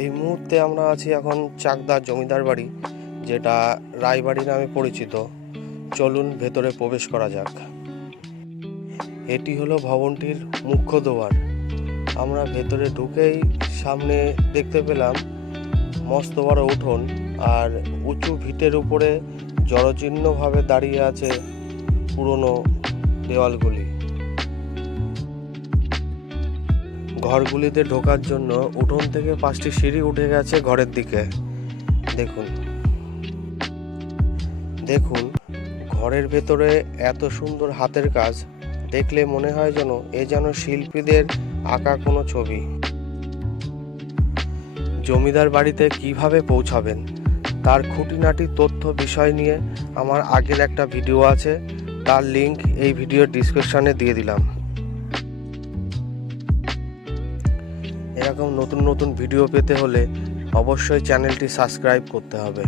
এই মুহূর্তে আমরা আছি এখন চাকদা জমিদার বাড়ি, যেটা রায়বাড়ি নামে পরিচিত। চলুন ভেতরে প্রবেশ করা যাক। এটি হলো ভবনটির মুখ্য দ্বার। আমরা ভেতরে ঢুকেই সামনে দেখতে পেলাম মস্ত বড় উঠোন, আর উঁচু ভিটের উপরে জড়চিহ্নভাবে দাঁড়িয়ে আছে পুরনো দেওয়ালগুলি। ঘরগুলিতে ঢোকার জন্য উঠোন থেকে 5টি সিঁড়ি উঠে গেছে ঘরের দিকে। দেখুন ঘরের ভেতরে এত সুন্দর হাতের কাজ, দেখলে মনে হয় যেন শিল্পীদের আঁকা কোনো ছবি। জমিদার বাড়িতে কিভাবে পৌঁছাবেন তার খুঁটিনাটি তথ্য বিষয় নিয়ে আমার আগের একটা ভিডিও আছে, তার লিংক এই ভিডিওর ডিসক্রিপশনে দিয়ে দিলাম। এরকম নতুন নতুন ভিডিও পেতে হলে অবশ্যই চ্যানেলটি সাবস্ক্রাইব করতে হবে।